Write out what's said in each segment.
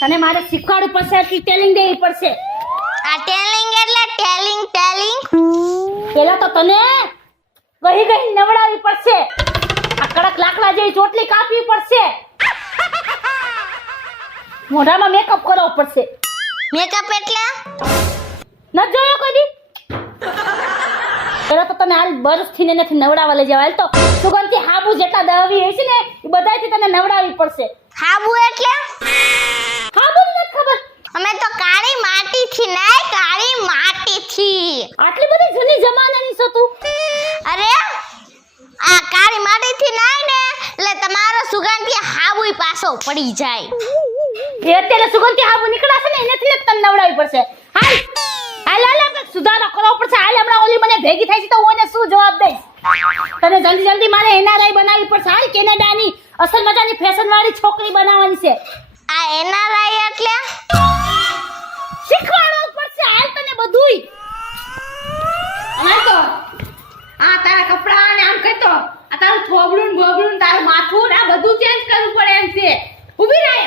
તને મારે શીખવાડવું પડશે કે ટેલિંગ દેવી પડશે. આ ટેલિંગ એટલે ટેલિંગ પેલા તો તને ગહી ગહી નવડાવવી પડશે. આ કડક લાકડા જેવી ચોટલી કાપવી પડશે. મોઢામાં મેકઅપ કરવો પડશે. મેકઅપ એટલે ન જોયો કોઈ દી? પેલા તો તને હાલ બરફથી ને નથી નવડાવવા લઈ જવા. હાલ તો સુગંધથી હાબુ જેટલા દવી હોય છે ને એ બધાયથી તને નવડાવવી પડશે. હાબુ એટલે હાબુ નથી ખબર? અમે તો કાળી માટીથી નહીં, કાળી માટીથી. આટલી બધી જૂની જમાનાની છો તું? અરે આ કાળી માટીથી નહીં ને એટલે તમારો સુગંધી હાબુય પાછો પડી જાય. એ અત્યારે સુગંધી હાબુ નીકળાશે ને એનાથી જ તને નવડાવવી પડશે. હાલ હાલ હાલ આપણે સુધારો કરવો પડશે. હાલ હમણાં ઓલી મને ભેગી થાય છે તો હું એને શું જવાબ દઈશ? તને જલ્દી જલ્દી મારે એનઆરઆઈ બનાવવી પડશે. હાલ કેનેડાની અસલ મજાની ફેશન વાળી છોકરી બનાવવાની છે. આ એનઆરઆઈ એટલે શીખવાડવું પડશે. હાલ તને બધુંય. અમાર તો આ તારા કપડાં ને આમ કહેતો આ તારું થોબડું ને બોબડું ને તારું માથું ને આ બધું ચેન્જ કરવું પડે એમ છે. ઊભી રહે.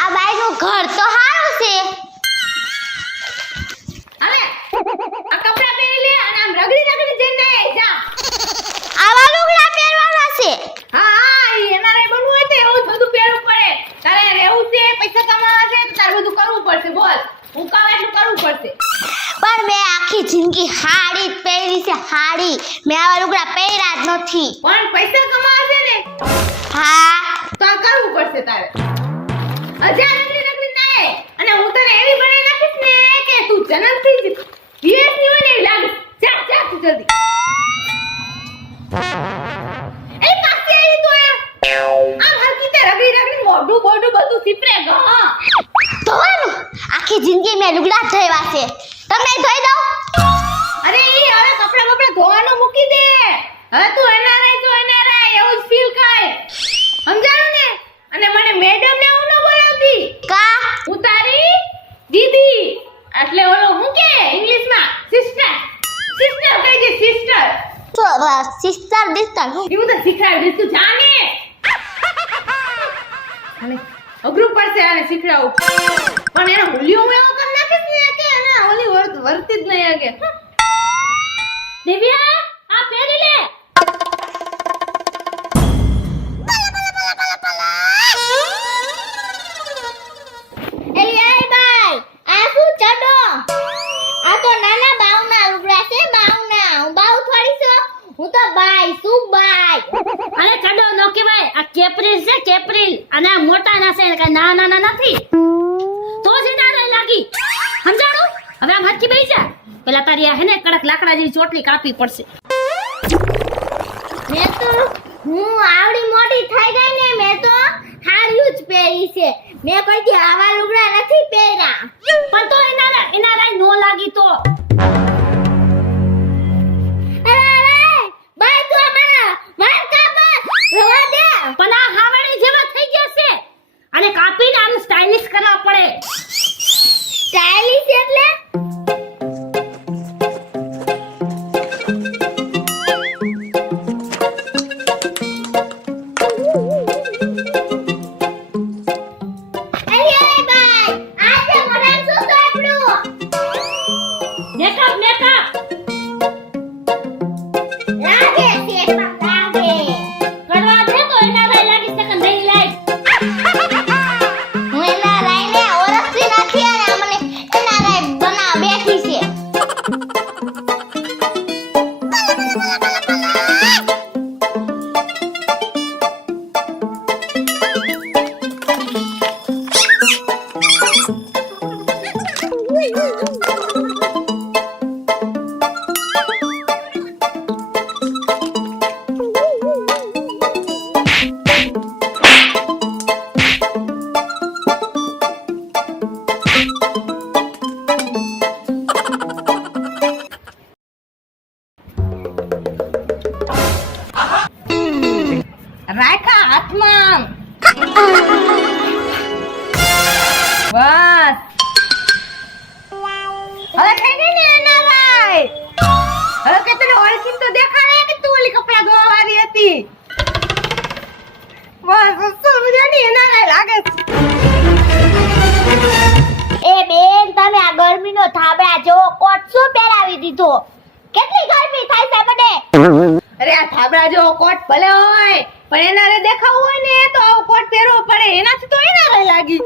આ બાઈનું ઘર તો સારું છે. હવે આ કપડાં પહેરી લે અને આમ રગડી રગડી જઈને આય જા. આવા લુગડા પહેરવાના છે. હા હા એનઆરઆઈ બનવું હોય તો એવું જ બધું પહેરવું પડે. તારે રહેવું છે, પૈસા કમાવા છે તો તારે બધું કરવું પડશે. બોલ હું કહું એટલું કરવું પડશે. પણ મેં આખી જિંદગી હાડી જ પહેરી છે, હાડી. મેં આવા લુગડા પહેર્યા જ નથી. પણ પૈસા કમાવા છે ને હા તો આ કરવું પડશે તારે. હજાર રગડી રગડી નાય અને હું તને એવી બનાવી નાખીશ ને કે તું જન્મથી જ વિવેક ની હોય ને એવી લાગીશ. જા જા તું જલ્દી. એ કાકી આવી તો આમ હરકી તે રગડી રગડી મોઢું બોઢું બધું સિપરે ગા. ધોવાનું આખી જિંદગી મેં લુગડા જ ધોયા છે. તમે ધોઈ દો. અરે ઈ હવે કપડા બપડા ધોવાનું મૂકી દે. હવે તું એનઆરઆઈ તો એનઆરઆઈ એવું જ ફીલ કર. સમજાણું ને? અને મને મેડમ ને હું ન બોલાવતી. કા હું તારી દીદી એટલે ઓલો હું કે ઇંગ્લિશમાં સિસ્ટર સિસ્ટર કહેજે સિસ્ટર. તો સિસ્ટર બિસ્ટર એવું તો શીખડાવી તું જાને. અને અઘરું પડશે આને શીખડાવું. પણ એનો હુલિયો હું એવો કરી નાખીશ ને કે અને ઓલી વર્તી જ નહીં આગે. દિવ્યા આ પહેરી લે. એલી બાઈ આ શું ચડો? આ તો નાના બાવના લુગડા છે. બાવના હું બાવ થોડી છું. હું તો બાઈ શું બાઈ. અરે ચડો નો કહેવાય. આ કેપ્રિલ છે કેપ્રિલ. અને આ મોટા ના છે કે નાના નથી. તો જ ના લાગી. સમજાણું? હવે આમ હરકી બેસી જા. પેલા તારી આ હે ને કડક લાકડા જેવી ચોટલી કાપવી પડશે. મેં તો હું આવડી મોટી થઈ ગઈ ને મેં તો હાર્યું જ પહેરી છે. મેં કોઈ દી આવા લુગડા નથી પહેર્યા. પણ તો એના રાય નો લાગી તો. અરે બાઈ તું અમારા માર કાપા રવા દે. પણ આ હાવડી જેવા થઈ ગયા છે. અને કાપીને આમ સ્ટાઇલિશ કરવા પડે. સ્ટાઇલિશ એટલે રાખા હાથમાં. બસ હવે થઈ ગઈ ને એનઆરઆઈ. હવે કે તને ઓળખીને તો દેખાડે કે તું ઓલી કપડા ધોવા વાળી હતી. સોશિયલ મીડિયાની એના લાગે એ બેન તમે આ ગરમીનો થાબડા જેવો કોટ શું પહેરાવી દીધો કેટલી ગરમી થાય છે મને અરે આ થાબડા જેવો કોટ ભલે હોય પણ એનારે દેખાવું હોય ને તો આવો કોટ પહેરવો પડે એનાથી તો એનારે લાગી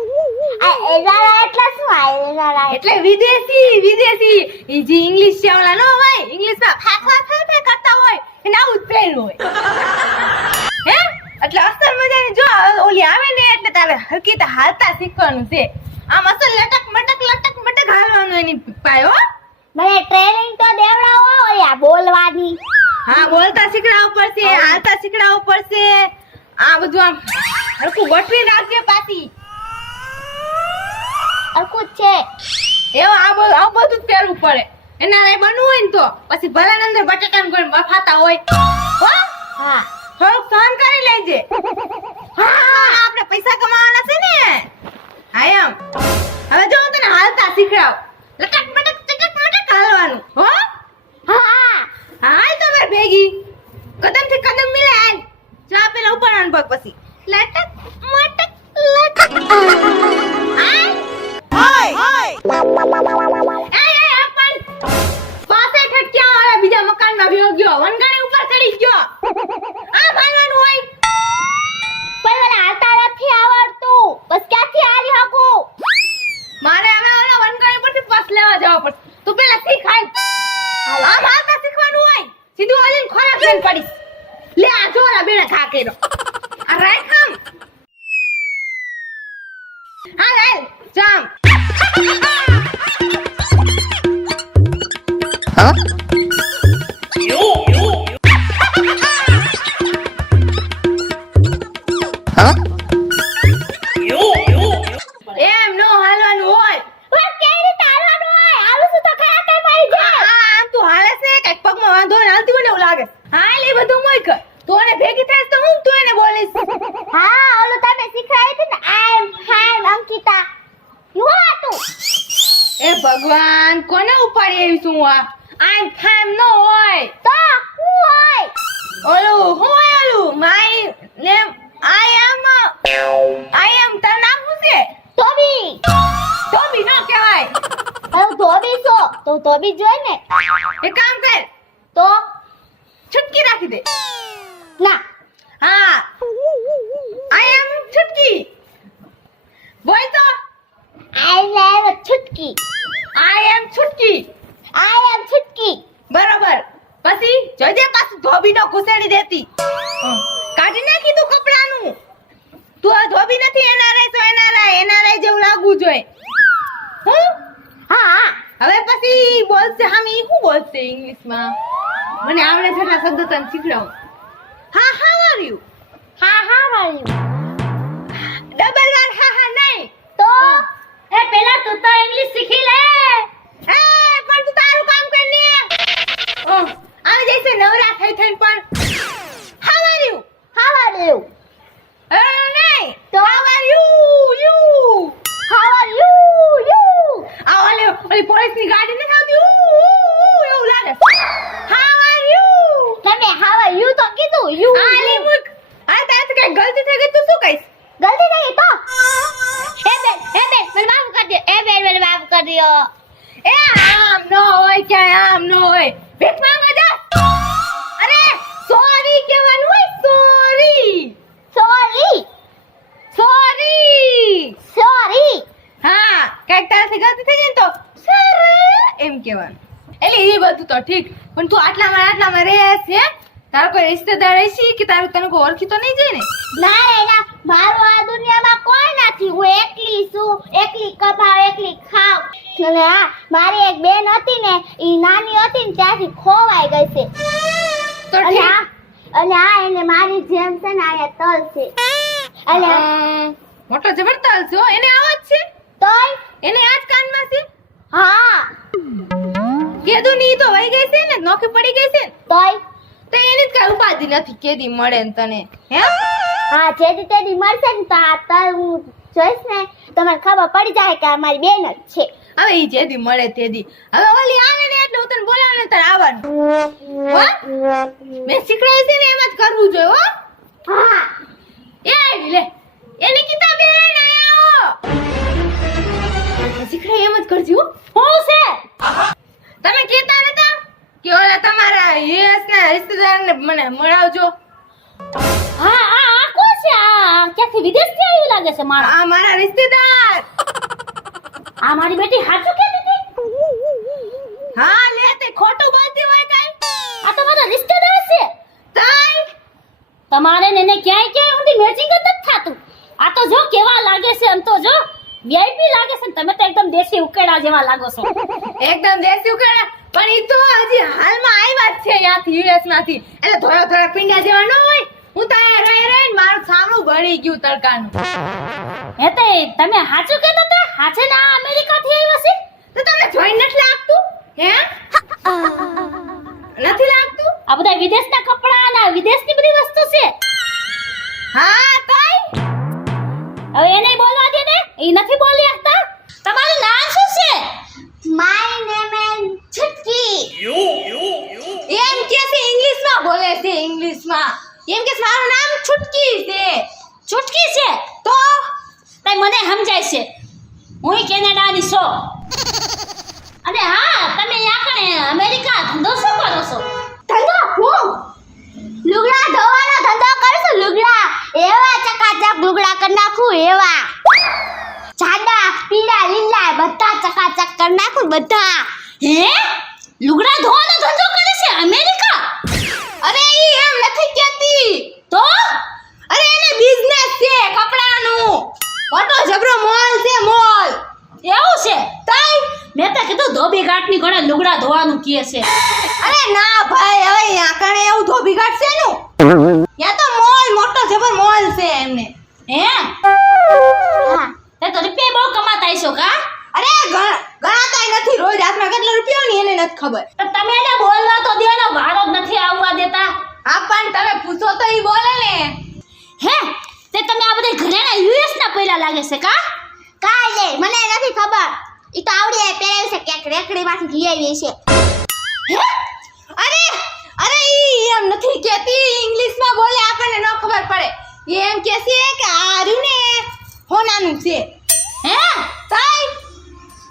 આ એનારા એટલે શું આ એનારા એટલે વિદેશી ઈ જે ઇંગ્લિશ વાળા નો હોય ઇંગ્લિશમાં ફાફા ફાફા કરતા હોય એને આવું જ પહેરવું હોય હે એટલે અસર મજાની જો ઓલી આવે ને એટલે તારે હરકી તો હાલતા શીખવાનું છે આમ અસર લટક મટક હાલવાનું એની પાય હો મને ટ્રેનિંગ તો દેવડાવો ઓયા બોલવાની હા બોલતા શીખડાવવું પડશે હાલતા શીખડાવવું પડશે આ બધું આમ હરકું ગોઠવી રાખજે પાછી અરકું છે એવો આ બધું જ પહેરવું પડે એના રે બનવું હોય ને તો પછી ભલે અંદર બટાટાનું કોઈ બફાતા હોય હો હા થોડુંક સહન કરી લેજે હા આપણે પૈસા કમાવાના છે ને હા એમ હવે જો હું તને હાલતા શીખડાવ લટક મટક હાલવાનું હો હા હાલ તમાર ભેગી કદમ થી કદમ મિલાય ચા પેલા ઉપરવાનું પગ પછી લટક મટક બીજા મકાનમાં ભયો ગયો વનગાડી ઉપર ચડી ગયો આ મારવાનું હોય પણ મને હાલતા નથી આવડતું બસ ક્યાંથી હાલી શકું મારે હવે ઓલા વનગાડી પરથી પાસ લેવા જવા પડશે તું પેલા શીખ હાલ આમ હાલતા શીખવાનું હોય સીધું ઓલીને ખોરાક લઈને પડીશ લે આ જોરા બેડા ખા કર્યો આ રાઈટ ખામ હાલ હાલ જામ એમ નો હાલવાનું હોય પણ કેવી રીતે હાલવાનું હોય હાલું છું તો ખરા કઈ પડી જાય આમ તું હાલે છે કઈક પગમાં વાંધો ને હાલતી હોય ને એવું લાગે હાલ એ બધું મોય કર તું એને ભેગી થાય તો હું તું એને બોલીશ હા ઓલું તમે શીખવાડી હતી ને આઈ એમ ફાઇન અંકિતા યુ હતું એ ભગવાન કોને ઉપાડી આવી છું આ આઈ ફાઈમ નો હોય તો હું હોય ઓલું હું ઓલું માય નેમ આઈ એમ તાર નામ શું છે ધોબી ધોબી નો કહેવાય હું ધોબી છો તો ધોબી જોઈ ને એક કામ કર તો છટકી રાખી દે ના હા આઈ એમ છટકી બોલ તો આઈ એમ છટકી આઈ એમ છટકી આઈ એમ છટકી બરોબર પછી જોજે પાછું ધોબી નો ઘુસેડી દેતી કાઢી નાખી તું કપડાનું તું આ ધોબી નથી એનઆરઆઈ જેવું લાગવું જોઈએ હું હા હવે પછી બોલશે હામી શું બોલશે ઇંગ્લિશમાં મને આવડે છે એટલા શબ્દ તને શીખડાવું હા હાઉ આર યુ હા વાળ્યું ડબલ વાર હા નહીં તો એ પેલા તું તો ઇંગ્લિશ શીખી લે એ પણ તું તારું કામ કર ને આવી જઈશે નવરા થઈ થઈને પણ હાઉ આર યુ હા વાળ્યું નહીં તો how are you how are you આ ઓલી પોલીસની ગાડી નથી આવતી એવું લાગે હાઉ આર યુ તમે હાઉ આર યુ તો કીધું યુ આલી મુક આ તાર કઈ ગલતી થઈ ગઈ તું શું કહીશ ગલતી થઈ તો એ બેન મને માફ કરી દો એ બેન મને માફ કરી દો એ આમ નો હોય ક્યાંય આમ નો હોય ભીખ માંગવા જા અરે સોરી કહેવાનું હોય સોરી સોરી હા કઈક તારાથી ગલતી થઈ જાય ને તો સોરી એમ કહેવાનું એટલે એ બધું તો ઠીક પણ તું આટલામાં રહે છે તારો કોઈ રિશ્તેદાર હશે કે તારું તને કોઈ ઓળખી તો નહીં જાય ને ના રે ના મારું આ દુનિયામાં કોઈ નથી હું એકલી છું એકલી કમાવ એકલી ખાવ અને હા મારી એક બેન હતી ને ઈ નાની હતી ને ત્યાંથી ખોવાઈ ગઈ છે તો અને ઠીક અને આ એને મારી જેમ છે ને અહીંયા તલ છે અને મોટો જબરદસ્ત છે હો. એને આવાજ છે તોય એને આજ કાનમાં છે હા કેદું ની તો વહી ગઈ છે ને નોખી પડી ગઈ છે ને તોય તો એની જ કઈ ઉપાધિ નથી કેદી મળે ને તને હે હા જેથી તેદી મળશે ને તો આ તલ હું જોઈશ ને તો મને ખબર પડી જાય કે આ મારી બેન જ છે હવે ઈ જેદી મળે તેદી હવે ઓલી આવે ને એટલે હું તને બોલાવું ને તારે આવવાનું હો મેં શીખડાયું છે ને એમ જ કરવું જોઈએ હો હા એ કે ઓલા તમારા યુએસ ના રિશ્તેદારને મને મળાવજો. હા આ કોણ છે? આ ક્યાંથી વિદેશથી આવ્યું લાગે છે મારા. આ મારા રિશ્તેદાર. આ મારી બેટી સાચું કહેતી હતી. હા લે તે ખોટું બોલતી હોય કાઈ. આ તો મારા રિશ્તેદાર છે. તાઈ તમારે ને એને ક્યાંય સુધી મેચિંગ જ નથી થાતું. આ તો જો કેવા લાગે છે, આમ તો જો વીઆઈપી લાગે છે ને તમે તો એકદમ દેશી ઉકેડા જેવા લાગો છો. એકદમ દેશી ઉકેડા. પણ ઈ તો હજી હાલમાં આવ્યા જ છે ત્યાંથી યુએસ માંથી. એટલે થોડા પિંડા જેવા ન હોય. હું તો અહીંયા રહી મારું સામું બળી ગયું તડકાનું. હે તે તમે સાચું કહેતા હતા? હાચે ના અમેરિકાથી આવ્યા છે? તો તમને જોઈ નથી લાગતું? હે નથી લાગતું? આ બધા વિદેશના કપડા અને વિદેશની બધી વસ્તુ છે. હા તાઈ હવે એને બોલવા દે ને, એ નથી બોલી શકતા. તમારું નામ શું છે? My name is Chhutki. એમ કે છે ઇંગ્લિશમાં બોલે છે ઇંગ્લિશમાં. એમ કે મારું નામ છુટકી છે. છુટકી છે તો તઈ મને સમજાય છે. હું કેનેડાની છું. અને હા તમે યાકણે અમેરિકા ધંધો શું કરો છો? ધંધો હું લુગડા ધોવાનો ધંધો કરું છું. લુગડા એવા ચકાચક લુગડા કરી નાખું, એવા જાડા પીળા લીલા બધા ચકાચક કરી નાખું બધા. હે લુગડા ધોવાનો ધંધો કરે છે અમેરિકા? અરે ઈ એમ નથી કહેતી. તો અરે એને બિઝનેસ છે કપડાનું. મોટો જબરો મોલ છે મોલ. એવું છે? તાઈ મેં તો કીધું ધોબી ઘાટની ઘોડે લુગડા ધોવાનું કહે છે. અરે ના ભાઈ હવે અહીંયા કણે એવું ધોબી ઘાટ છે નું. ત્યાં તો મોલ મોટો જબર મોલ છે એમને. હે હા તે તો રૂપિયા બહુ કમાતા હશો કા? અરે ગણાતાય નથી. રોજ હાથમાં કેટલો રૂપિયો ને એને નથી ખબર. તો તમે એને બોલવા તો દો ને, વારો જ નથી આવવા દેતા. હા પણ તમે પૂછો તો ઈ બોલે ને. હે તે તમે આ બધા ઘરેણા યુએસ ના પહેલા લાગે છે કા? કાલે મને નથી ખબર. ઈ તો આવડી પહેરાવી છે ક્યાંક રેકડીમાંથી લઈ આવી છે. અરે ઈ એમ નથી કહેતી. ઇંગ્લિશમાં બોલે આપણને ન ખબર પડે. ઈ એમ કહે છે કે આ રહ્યું ને હોનાનું છે. હે તાઈ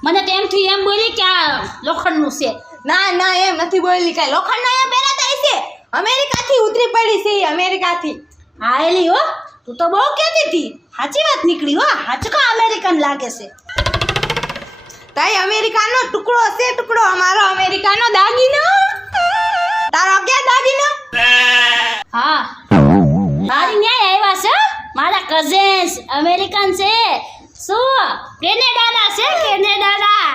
મને તો એમ થી એમ બોલી કે આ લોખંડનું છે. ના એમ નથી બોલી. કાઈ લોખંડનો એમ પહેરાતા હશે. અમેરિકાથી ઉતરી પડી છે ઈ અમેરિકાથી. હા એલી હો, તું તો બહુ કહેતી હતી. સાચી વાત નીકળી હો. હાચકો અમેરિકન લાગે છે. તાઈ અમેરિકાનો ટુકડો છે ટુકડો. અમારો અમેરિકાનો દાગીનો. તારો ક્યાં દાગીનો? હા મારી ન્યાય આવ્યા છે હો. મારા કઝિન્સ અમેરિકન છે. શું કેનેડાના છે? કેનેડાના.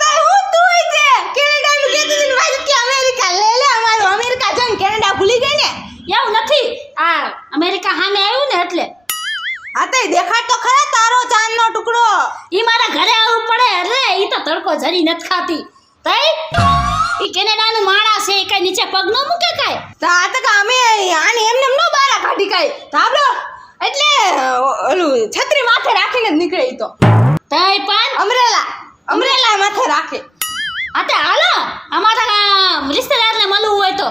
તાઈ હું તુંય છે કેનેડાનું કહેતી હતી ને પાછું કે અમેરિકા. લે અમારું અમેરિકા જઈને કેનેડા ભૂલી ગઈ ને. એવું નથી, આ અમેરિકા સામે આવ્યું ને એટલે. આ તો દેખાડ તો ખરા તારો ચાંદનો ટુકડો. ઈ મારા ઘરે આવવું પડે. અરે ઈ તો તડકો જરી નથી ખાતી. તઈ ઈ કેનેડાનું માણસ છે. કઈ નીચે પગ ન મૂકે કાઈ. તા તો કે અમે આને એમને નો બારા કાઢી કાઈ. ધાબળો એટલે ઓલું છત્રી માથે રાખીને જ નીકળે ઈ તો. તઈ પણ અમરેલા માથે રાખે. આતે હાલો અમારા રિશ્તેદારને મળવું હોય તો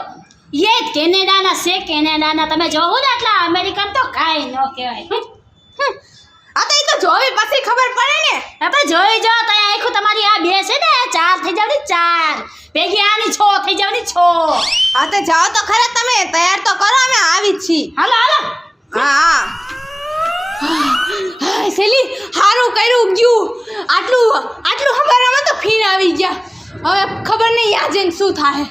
એ જ કેનેડાના છે. કેનેડાના તમે જોવો ને એટલા અમેરિકન તો કાઈ ન કહેવાય. આ તો ઈ તો જોવી પછી ખબર પડે ને. આપણે જોઈ જો તો આખું તમારી આ બે છે ને 4 થઈ જાવની 4 ભેગી આની 6 થઈ જાવની 6. આ તો જાઓ તો ખરા તમે તૈયાર તો કરો અમે આવી જ છીએ. હાલો હા સેલી હારું કર્યું ગયું. આટલું ખબરમાં તો ફીન આવી ગયા. હવે ખબર નહીં આ જઈને શું થાય.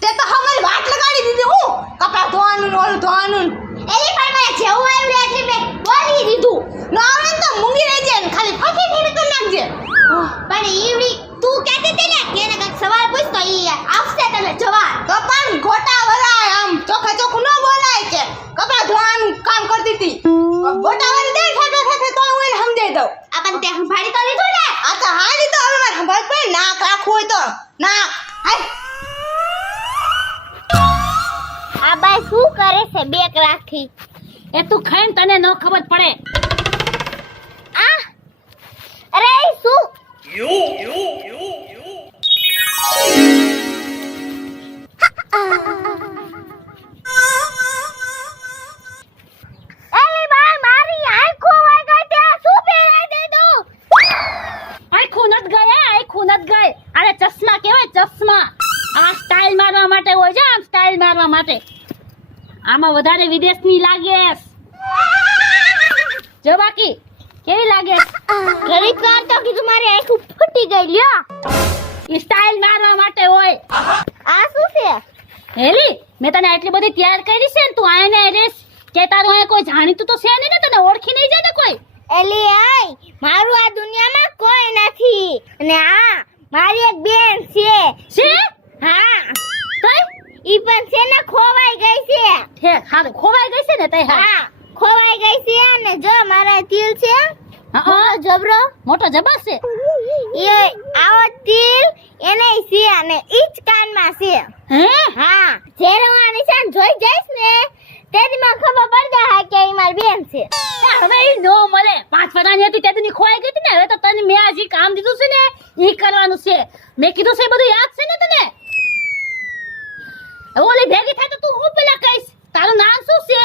તે તો હમારી વાટ લગાડી દીધી. હું કપડા ધોવાનું ને ઓલું ધોવાનું. એલી પણ મને જેવું આવ્યું એટલે મેં બોલી દીધું. ન આવડે ને તો મૂંગી રહી જાય ને ખાલી ફાકી ફીડી કરી નાખજે. પણ ઈવડી તું કહેતી હતી ને કે એને કંઈક સવાલ પૂછ તો ઈ આપશે તને જવાબ. તો પણ ગોટા વરાય આમ ચોખ્ખે ચોખ્ખું ન બોલાય કે કપડા ધોવાનું કામ કરતી હતી. ગોટા વરી દે ઠેઠે તો હું એને સમજાઈ દઉં. આપણ તે સંભાળી તો લીધું ને. આ તો હાલી તો હવે મારે સંભાળ પડે. નાક રાખવું હોય તો નાક. હાય આ બાઈ શું કરે છે બેક રાખી? એ તું ખાઈને તને ન ખબર પડે. આ અરે ઈ શું એલી બાઈ મારી આંખો વાગા ત્યાં શું પહેરાઈ દીધું? આખું નત ગયે. અરે ચશ્મા કહેવાય ચશ્મા. આ સ્ટાઈલ માટે હોય છે, આમ સ્ટાઇલ મારવા માટે. આમાં વધારે વિદેશની લાગેસ. જો બાકી કેવી લાગેસ? ઘડીક વાર તો કીધું મારી આંખું ફૂટી ગઈ લ્યો. ઈ સ્ટાઇલ મારવા માટે હોય. આ શું છે? હેલી મેં તને આટલી બધી તૈયાર કરી છે ને તું આને રેસ કે તારું અહીંયા કોઈ જાણીતું તો છે નહીં ને, તને ઓળખી નહીં જાય ને કોઈ. એલી આય મારું આ દુનિયામાં કોઈ નથી અને આ મારી એક બેન છે. છે હા તઈ ઈ પણ છે ને ખોવાઈ ગઈ છે. હે હારું ખોવાઈ ગઈ છે ને તઈ. હા ખોવાઈ ગઈ છે અને જો મારા તિલ છે હા જબરો મોટો જબસ છે. એ આવો તિલ એને છે અને ઈ જ કાનમાં છે. હે હા જ્યારે હું આ નિશાન જોઈ જઈશ ને તેથી મને ખબર પડી જાય કે ઈ મારી બેન છે. હવે ઈ નો મળે. 5 વર્ષની હતી તેથી ખોવાઈ ગઈ હતી ને. હવે તો તને મેં આજી કામ દીધું છે ને ઈ કરવાનું છે. મેં કીધું છે એ બધું યાદ છે ને તને? હવે ઓલી ભેગી થાય તો તું હું પેલા કહીશ. તારું નામ શું છે?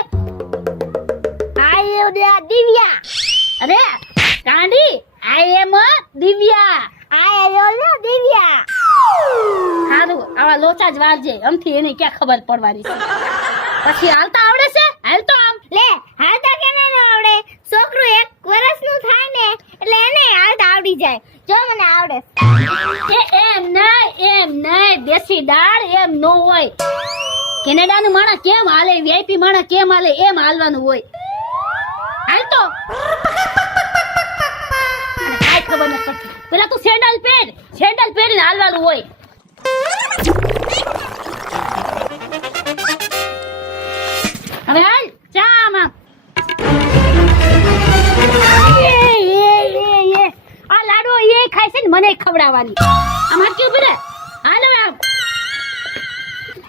આઈ એમ દિવ્યા. અરે કાંડી આઈ એમ દિવ્યા. આઈ એમ દિવ્યા. હારું આવા લોચા જ વારજે. આમથી એને ક્યાં ખબર પડવાની છે. પછી હાલતા આવડે છે? હાલ તો આમ. લે હાલતા કેમ ન આવડે? છોકરું 1 વર્ષનું થાય ને એટલે એને હાલતા આવડી જાય. જો મને આવડે. એમ નહીં દેશી દાળ એમ નો હોય. કેનેડાનું માણસ કેમ હાલે, વીઆઈપી માણસ કેમ હાલે એમ હાલવાનું હોય. હાલ તો. મને કાંઈ ખબર નથી પડતી. પેલા તું સેન્ડલ પહેરીને હાલવાનું હોય. હવે હાલ ચા આમાં. આ લાડવો એ ખાય છે ને મને ખવડાવવાની. આમ હાચી ઉભી રે. હાલ હવે આમ.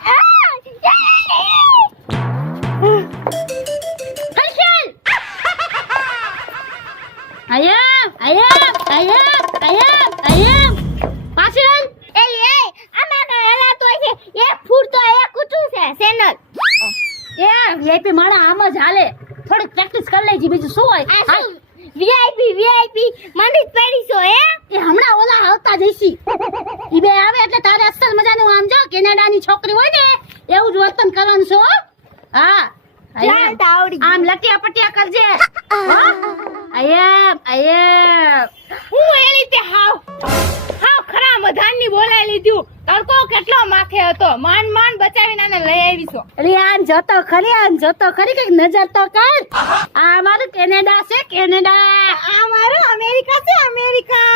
હાલ ચાલ. આયમ. પાછળ. એલી એ આમાં તો એલા તો છે 1 ફૂટ તો એક ઊંચું છે ચેનલ. એ વીઆઈપી માણસ આમ જ હાલે. થોડીક પ્રેક્ટિસ કરી લેજી બીજું શું હોય. આ શું વીઆઈપી મંડી જ પડી છો હે? એ હમણાં ઓલા આવતા જઈશી. ઈ બે આવે એટલે તારે અસલ મજાનું આમ જો કેનેડાની છોકરી હોય ને એવું જ વર્તન કરવાનું છે હો. હા ચાલ તો આવડી આમ લટિયા પટિયા કરજે. આયમ હું એ રીતે હાવ ખરા મધાનની બોલાઈ લીધું. તડકો કેટલો માથે હતો. માંડ બચાવીને આને લઈ આવી છો. અરે આમ જોતો ખરી કઈક નજર તો કર. આ મારું કેનેડા છે કેનેડા. આ મારો અમેરિકા છે અમેરિકા.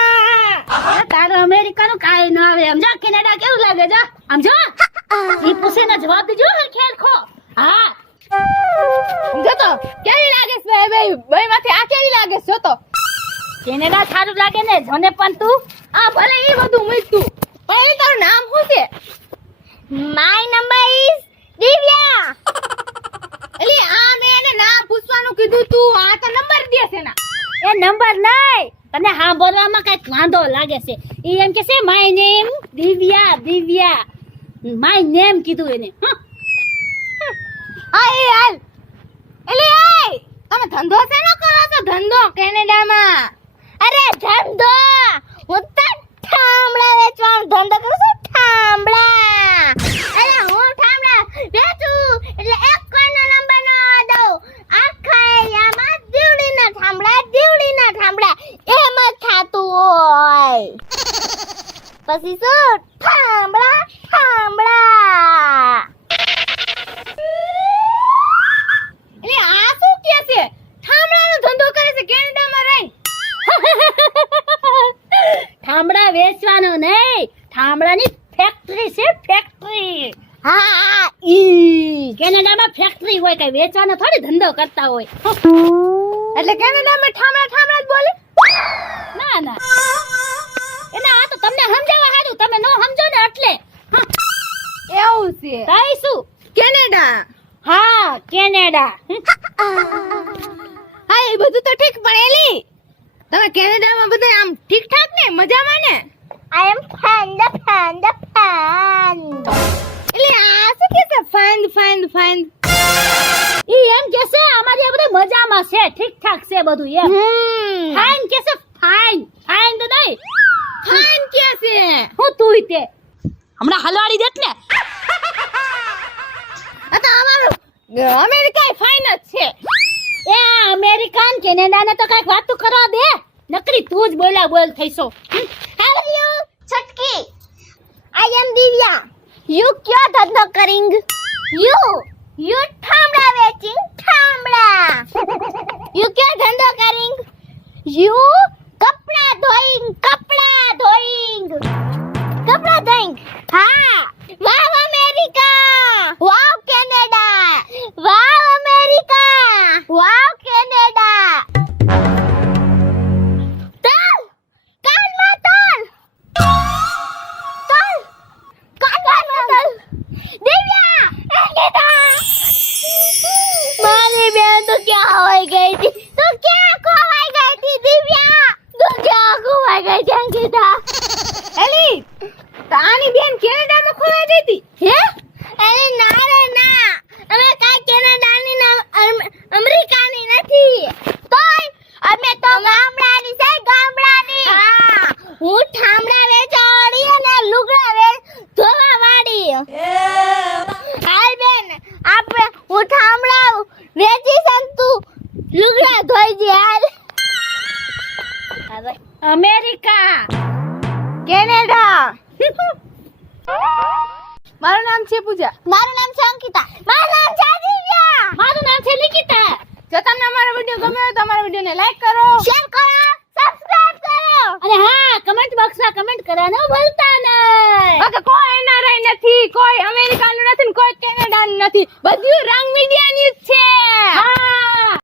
અરે તારું અમેરિકાનું કાઈ ન આવે. સમજો કેનેડા કેવું લાગે જો. સમજો ઈ પૂછીને જવાબ દેજો હરખેરખો. હા જો તો કેવી લાગે છે ભાઈ માથે આ કેવી લાગે છે જો તો. કેનેડા સારું લાગે ને જોને પણ તું. આ ભલે ઈ બધું મૂક્યું પણ એ તારું નામ શું છે? My number is Divya. એલી આ મેં એને નામ પૂછવાનું કીધું તું આ તો નંબર દે છે ના. એ નંબર નહીં. તને સાંભળવામાં કઈક વાંધો લાગે છે. ઈ એમ કે છે my name Divya. My name કીધું એને. હાલ એલી એ તમે ધંધો શેનો કરો છો? ધંધો કેનેડામાં? અરે ધંધો હું તો ઠામડા વેચવાનો ધંધો કરું છું. ઠામડા. અરે હું ઠામડા વેચું એટલે એક કોઈનો નંબર ન દઉં. આખા એરિયામાં દીવડીના ઠામડા એમ જ થાતું હોય. પછી શું ઠામડા. એલી આ શું કે છે? ઠામડાનો ધંધો કરે છે કેનેડામાં રહી. ઠામડા વેચવાનો નહીં. ઠામડાની ફેક્ટરી છે ફેક્ટરી. હા ઈ કેનેડામાં ફેક્ટરી હોય કઈ વેચવાનો થોડી ધંધો કરતા હોય. એટલે કેનેડામાં ઠામડા જ બોલે? ના એના આ તો તમને સમજાવવા હારું. તમે નો સમજો ને એટલે. એવું છે. કઈ શું? કેનેડા. હા કેનેડા. હા એ બધું તો ઠીક પણ એલી તમે કેનેડામાં બધા આમ ઠીક ઠાક ને મજામાં ને? I am fan. એટલે આ શું કે છે ફાઇન? ઈ એમ કે છે અમારી આ બધા મજામાં છે ઠીક ઠાક છે બધું એમ. ફાઇન કે છે ફાઇન તો નહીં. ફાઇન કે છે હું તું તે હમણાં હલવાડી દેત ને. અમેરિકા ફાઇન જ છે. એ આ અમેરિકન કેનેડા ને તો કઈક વાતું કરવા દે. નકરી તું જ બોલા બોલ થઈસો. How are you? છટકી. I am Divya. You ક્યાં ધંધો કરિંગ? You ઠામડા વેચિંગ ઠામડા. You ક્યાં ધંધો કરિંગ? You કપડા ધોઈંગ કપડા ધોઈંગ. કપડા ધોઈંગ. હા. વાવ અમેરિકા. વાવ કેનેડા. વાવ અમેરિકા. વાવ કેનેડા. તલ કાનમાં તલ. તલ કાનમાં તલ. દિવ્યા એંગેતા. મારી બેન તો ક્યાં ખોવાઈ ગઈ હતી? તો ક્યાં ખોવાઈ ગઈ હતી દિવ્યા? તો ક્યાં ખોવાઈ ગઈ હતી અંકિતા? એલી તો આની બેન કેનેડામાં ખોવાઈ ગઈ હતી. હે? અરે ના રે ના. અમે કાંઈ કેનેડાની ના અમેરિકાની નથી. તોય અમે તો ગામડાની છે ગામડાની. હા. હું ઠામડા વેચવાવાળી અને લુગડા ધોવાવાળી. હાલ બેન આપણે હું ઠામડા વેચીશ અને તું લુગડા ધોઈ જી હાલ. અમેરિકા. કેનેડા. મારું નામ છે પૂજા. મારું નામ છે અંકિતા. મારું નામ છે દિવ્યા. મારું નામ છે નિકિતા. જો તમને અમારો વિડિયો ગમ્યો હોય તો અમારા વિડિયોને લાઈક કરો, શેર કરો, સબસ્ક્રાઇબ કરો. અને હા કમેન્ટ બોક્સમાં કમેન્ટ કરવાનું ભૂલતા નહીં. બાકી કોઈ NRI નથી, કોઈ અમેરિકાનું નથી ને કોઈ કેનેડાનું નથી. બધું રંગ મીડિયાની જ છે.